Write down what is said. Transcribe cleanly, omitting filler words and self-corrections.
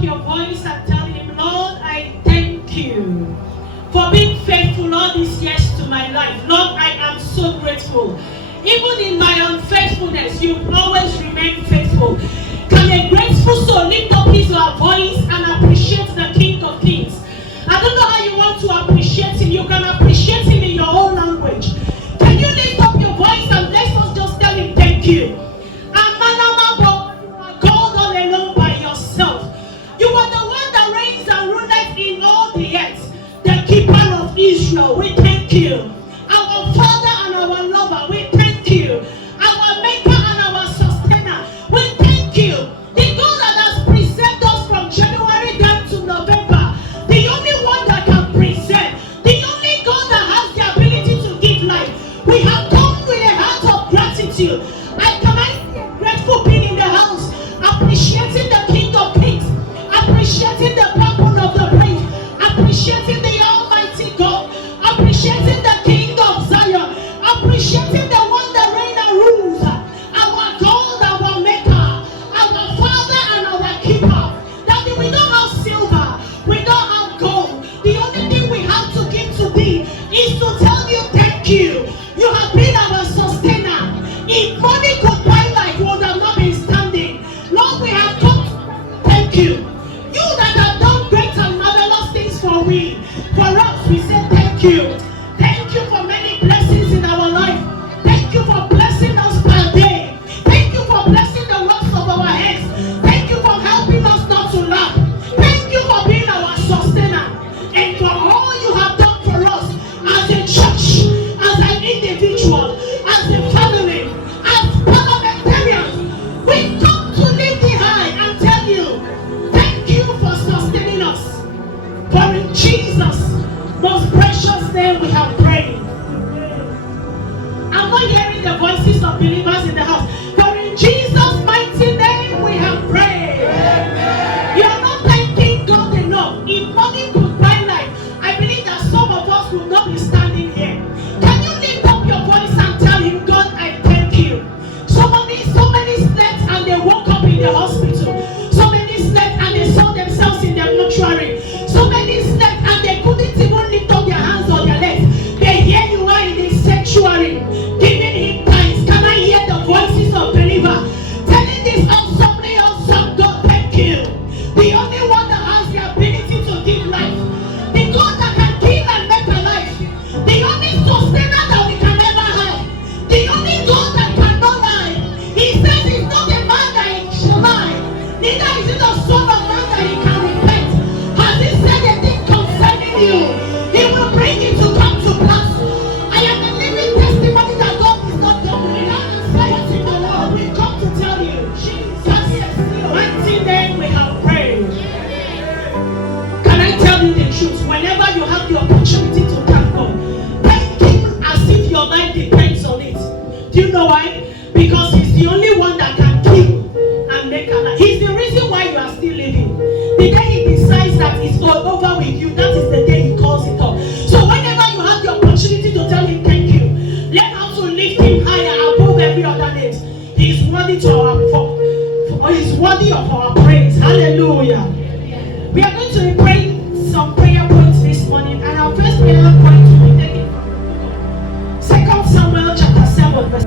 up your voice and tell him, Lord, I thank you for being faithful all these years to my life. Lord, I am so grateful. Even in my unfaithfulness, you always remain faithful. Can a grateful soul lift up his voice and appreciate the King of Kings? I don't know how you want to appreciate him. You can appreciate him in your own language. Can you lift up your voice and let us just tell him thank you? God all alone by yourself. You are the one that reigns and ruleth in all the earth. The keeper of Israel, we thank you. Our Father and our lover, we thank you. Our maker and our sustainer, we thank you. The God that has preserved us from January down to November, the only one that can preserve, the only God that has the ability to give life. We have come with a heart of gratitude. I see a grateful being in the house, appreciating the King of Kings, appreciating the Purple of the Praise, appreciating the Almighty God, appreciating the King of Zion, appreciating the one that reigns and rules, our God, our Maker, our Father and our Keeper. That we don't have silver, we don't have gold. The only thing we have to give to thee is to tell you thank you. You have been our sustainer. If money could buy life, we would have not been standing. Lord, we have come to thank you. You that have done great and marvelous things for us, we say thank you. Thank you for many blessings in our life. Thank you for blessing us per day. Thank you for blessing the works of our hands. Thank you for helping us not to laugh. Thank you for being our sustainer. And for all you have done for us as a church, as an individual, as a family, as parliamentarians, we come to lift the high and tell you, thank you for sustaining us. For in Jesus' most precious name we have prayed. I'm not hearing the voices of believers in the house. For in Jesus' mighty name we have prayed. Amen. You are not thanking God enough. If money could buy life, I believe that some of us will not be standing here. Can you lift up your voice and tell him, God, I thank you. So many slept and they woke up in the hospital. So many slept and they saw themselves in the mortuary. So many slept and they couldn't even lift up their hands or their legs. But here you are in the sanctuary, giving him thanks. Can I hear the voices of believers telling this awesomely awesome God, thank you. The only one that has the ability to give life. The God that can kill and make alive. The only sustainer that we can ever have. The only God that cannot lie. He says he's not a man that he shall lie. Neither is he the son of man that he can repent. Has he said a thing concerning you? He will bring it to come to pass. I am a living testimony that God is not done with us. Anxiety in the world, we come to tell you, Jesus' mighty name we have prayed. Can I tell you the truth? Whenever you have the opportunity to thank God, thank him as if your life depends on it. Do you know why? Because he's the only one that can kill and make alive. He's the reason why you are still living. The day he decides that it's all over with you, that is the day he calls it off. So whenever you have the opportunity to tell him thank you, learn how to lift him higher above every other name. He is worthy he's worthy of our praise. Hallelujah. We are going to be praying some prayer points this morning, and our first prayer point will be taken from 2 Samuel chapter 7 verse